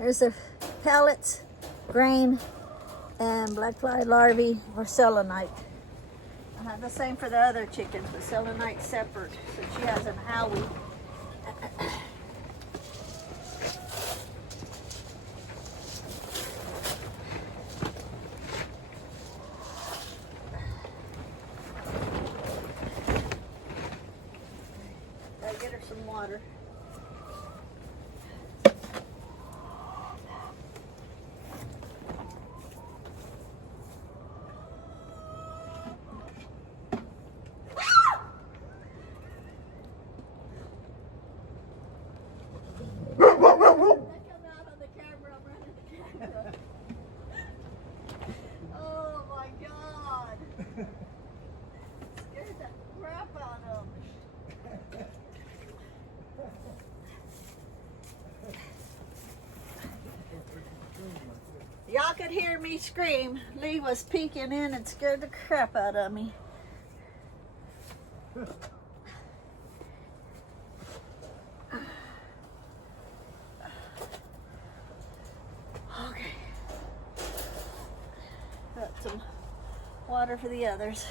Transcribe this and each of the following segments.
There's the pellets, grain, and black fly larvae or selenite. I have the same for the other chickens, but selenite separate. So she has an owie. Gotta get her some water. Oh my God. Scared the crap out of me. Y'all could hear me scream. Lee was peeking in and scared the crap out of me. Okay. Got some water for the others.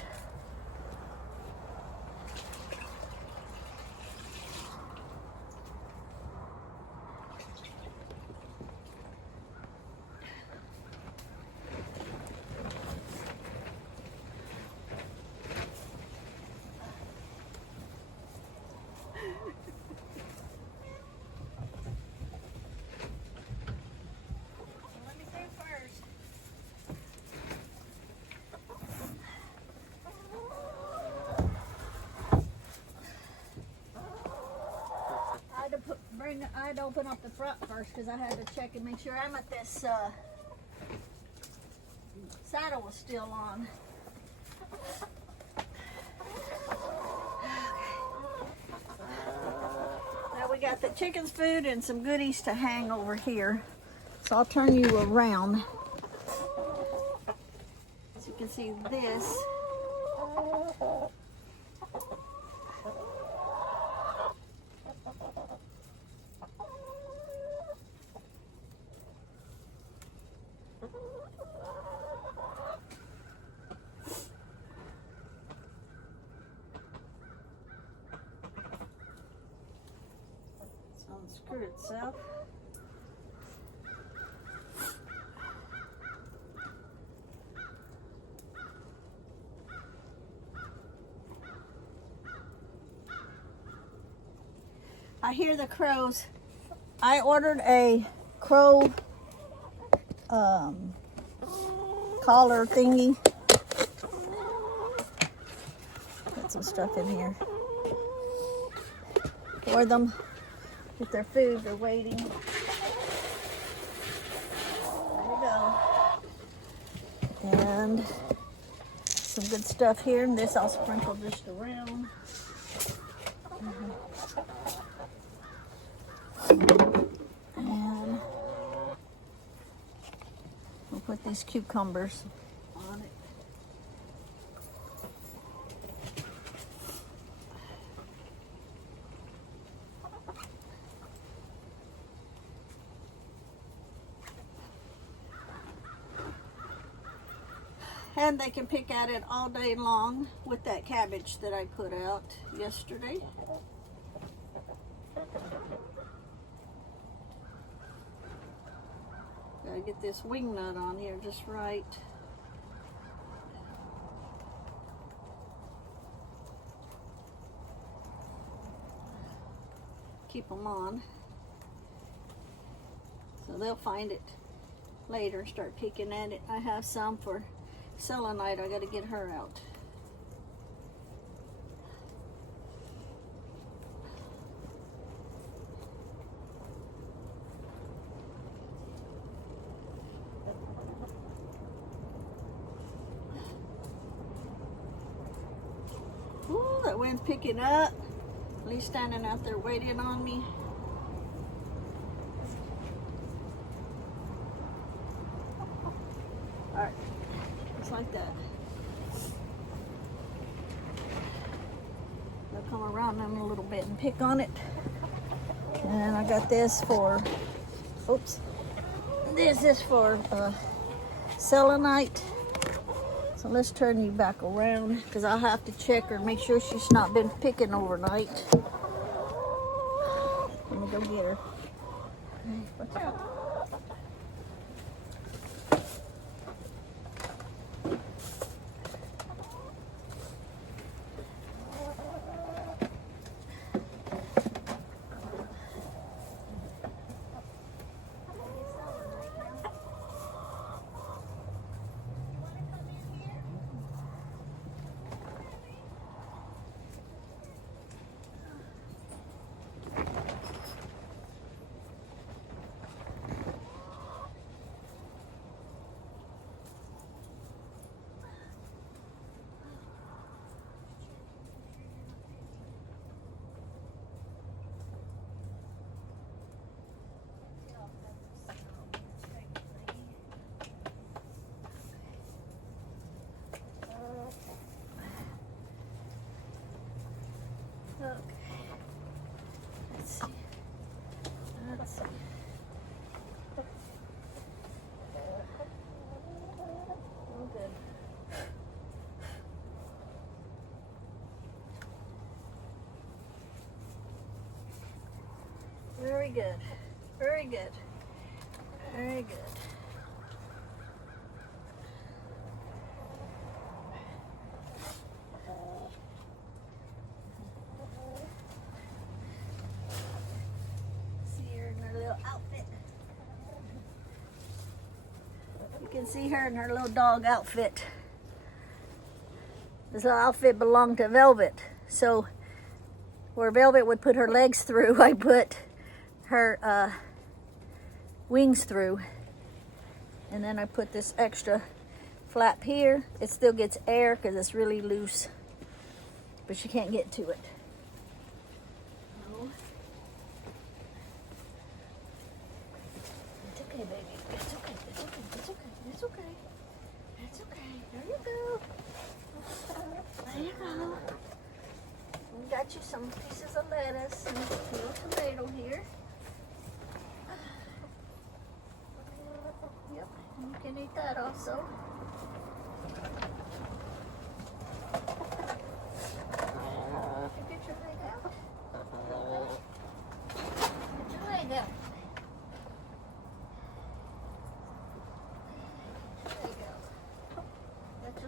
Let me go first. I had to open up the front first because I had to check and make sure Amethyst saddle was still on. Now we got the chicken's food and some goodies to hang over here. So I'll turn you around so you can see this. Unscrew itself. I hear the crows. I ordered a crow collar thingy. Put some stuff in here for them. Get their food, they're waiting. There you go. And some good stuff here, and this I'll sprinkle just around. And we'll put these cucumbers on it. And they can pick at it all day long with that cabbage that I put out yesterday. Gotta get this wing nut on here just right. Keep them on. So they'll find it later and start picking at it. I have some for Selenite. I got to get her out. Ooh, that wind's picking up. Lee's standing out there waiting on me. All right. Like that. They'll come around them a little bit and pick on it. And I got this for, oops, This is for selenite. So let's turn you back around because I'll have to check her, make sure she's not been picking overnight. Let me go get her. Watch out. Okay. Let's see. Let's see. Oh, good. Very good. Very good. Very good. Outfit. You can see her in her little dog outfit. This little outfit belonged to Velvet. So where Velvet would put her legs through, I put her wings through. And then I put this extra flap here. It still gets air because it's really loose, but she can't get to it. Okay, baby. It's okay. It's okay. It's okay. It's okay. It's okay. There you go. There you go. We got you some pieces of lettuce and a little tomato here. Yep. You can eat that also. Get your leg out. Get your leg out.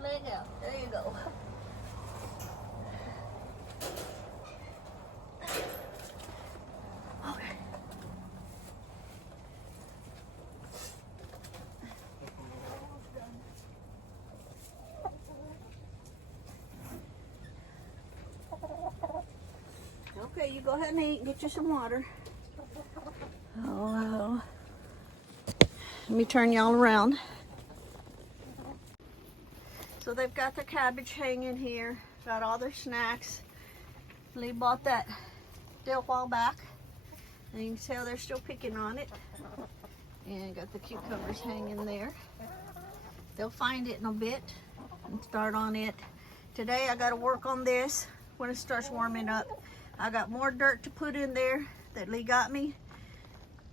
Leg out. There you go. Okay. Okay, you go ahead and eat. Get you some water. Oh, let me turn y'all around. So they've got their cabbage hanging here, got all their snacks. Lee bought that dill a while back, and you can tell they're still picking on it. And got the cucumbers hanging there. They'll find it in a bit and start on it. Today I got to work on this when it starts warming up. I got more dirt to put in there that Lee got me.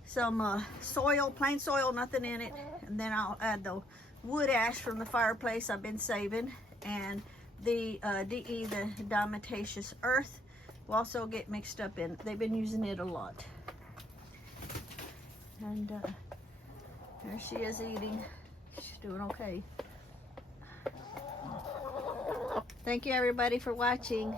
Some soil, plain soil, nothing in it. And then I'll add the wood ash from the fireplace I've been saving, and the DE, the diatomaceous earth, will also get mixed up in. They've been using it a lot. And there she is eating. She's doing okay. Thank you everybody for watching.